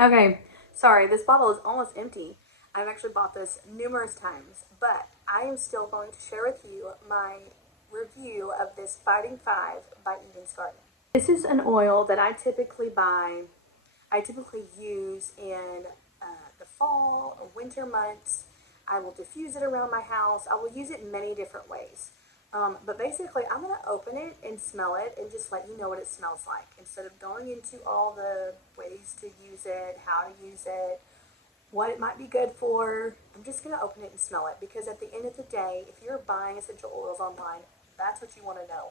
Okay, sorry, this bottle is almost empty. I've actually bought this numerous times, but I am still going to share with you my review of this Fighting Five by Eden's Garden. This is an oil that I typically buy, I typically use in the fall or winter months. I will diffuse it around my house. I will use it in many different ways. But basically, I'm going to open it and smell it and just let you know what it smells like. Instead of going into all the ways to use it, how to use it, what it might be good for, I'm just going to open it and smell it. Because at the end of the day, if you're buying essential oils online, that's what you want to know.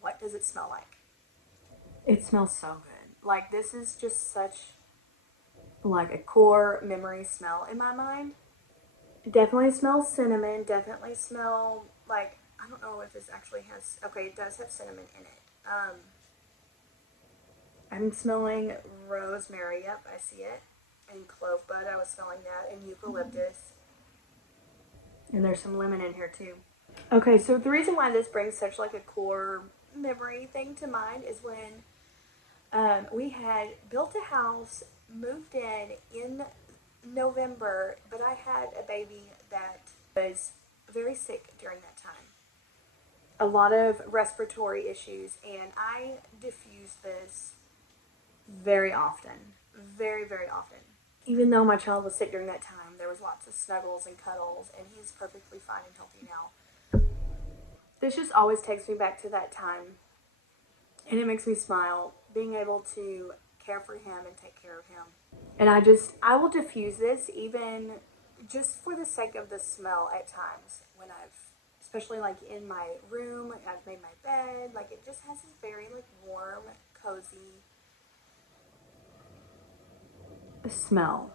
What does it smell like? It smells so good. Like, this is just such like a core memory smell in my mind. It definitely smells cinnamon. Definitely smell like, I don't know if this actually has, okay, it does have cinnamon in it. I'm smelling rosemary. Yep, I see it. And clove bud, I was smelling that, and eucalyptus. And there's some lemon in here too. Okay, so the reason why this brings such like a core memory thing to mind is when we had built a house, moved in November, but I had a baby that was very sick during that time. A lot of respiratory issues, and I diffuse this very often. Very, very often. Even though my child was sick during that time, there was lots of snuggles and cuddles, and he's perfectly fine and healthy now. This just always takes me back to that time, and it makes me smile being able to care for him and take care of him. And I will diffuse this even just for the sake of the smell at times when especially like in my room, I've made my bed, like it just has this very like warm, cozy smell.